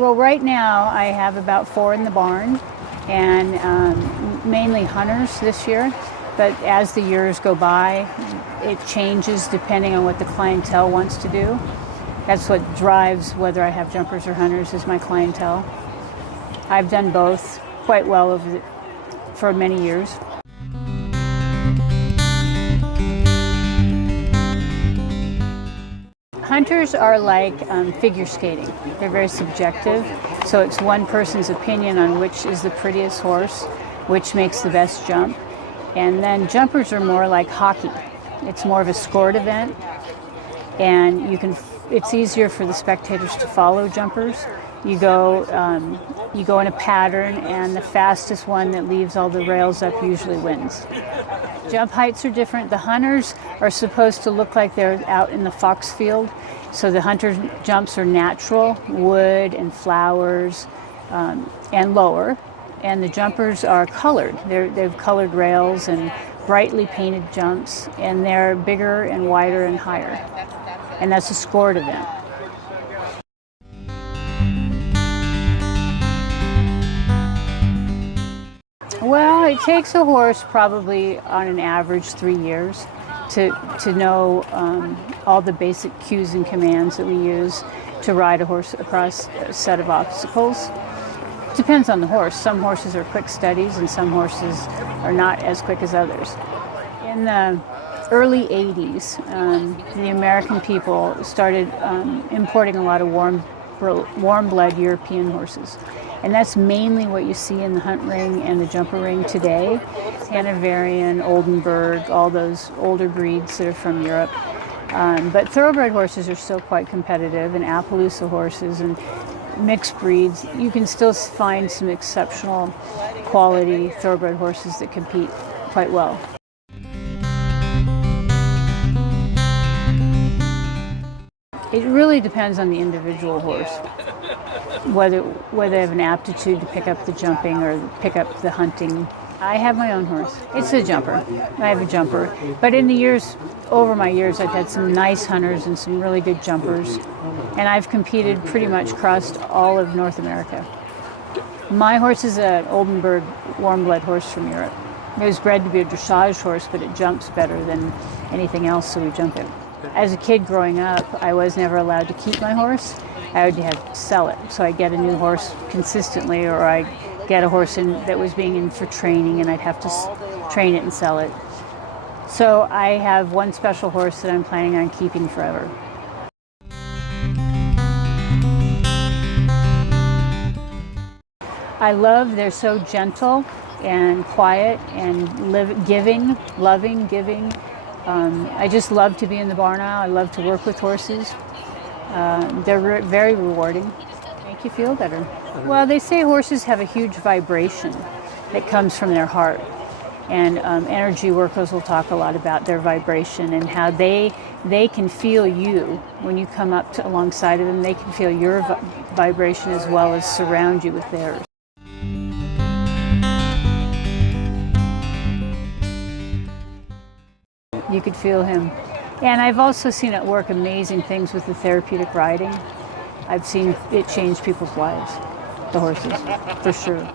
Well, right now I have about 4 in the barn, and mainly hunters this year. But as the years go by, it changes depending on what the clientele wants to do. That's what drives whether I have jumpers or hunters, is my clientele. I've done both quite well for many years. Hunters are like figure skating. They're very subjective, so it's one person's opinion on which is the prettiest horse, which makes the best jump. And then jumpers are more like hockey. It's more of a scored event, and it's easier for the spectators to follow jumpers. You go in a pattern, and the fastest one that leaves all the rails up usually wins. Jump heights are different. The hunters are supposed to look like they're out in the fox field, so the hunter jumps are natural, wood and flowers, and lower. And the jumpers are colored. They've colored rails and brightly painted jumps, and they're bigger and wider and higher. And that's a scored event. Well, it takes a horse probably on an average 3 years to know all the basic cues and commands that we use to ride a horse across a set of obstacles. Depends on the horse. Some horses are quick studies and some horses are not as quick as others. In the early 80s, the American people started importing a lot of warm-blood European horses. And that's mainly what you see in the hunt ring and the jumper ring today. Hanoverian, Oldenburg, all those older breeds that are from Europe. But thoroughbred horses are still quite competitive, and Appaloosa horses and mixed breeds. You can still find some exceptional quality thoroughbred horses that compete quite well. It really depends on the individual horse, whether they have an aptitude to pick up the jumping or pick up the hunting. I have my own horse. It's a jumper. I have a jumper. But over my years, I've had some nice hunters and some really good jumpers. And I've competed pretty much across all of North America. My horse is an Oldenburg warm-blood horse from Europe. It was bred to be a dressage horse, but it jumps better than anything else, so we jump it. As a kid growing up, I was never allowed to keep my horse. I would have to sell it. So I'd get a new horse consistently, or I'd get a horse that was being in for training, and I'd have to train it and sell it. So I have one special horse that I'm planning on keeping forever. They're so gentle and quiet and loving, giving. I just love to be in the barn now. I love to work with horses. They're very rewarding. Make you feel better. Well, they say horses have a huge vibration that comes from their heart. And energy workers will talk a lot about their vibration and how they can feel you when you come up alongside of them. They can feel your vibration as well as surround you with theirs. You could feel him. And I've also seen it work amazing things with the therapeutic riding. I've seen it change people's lives, the horses, for sure.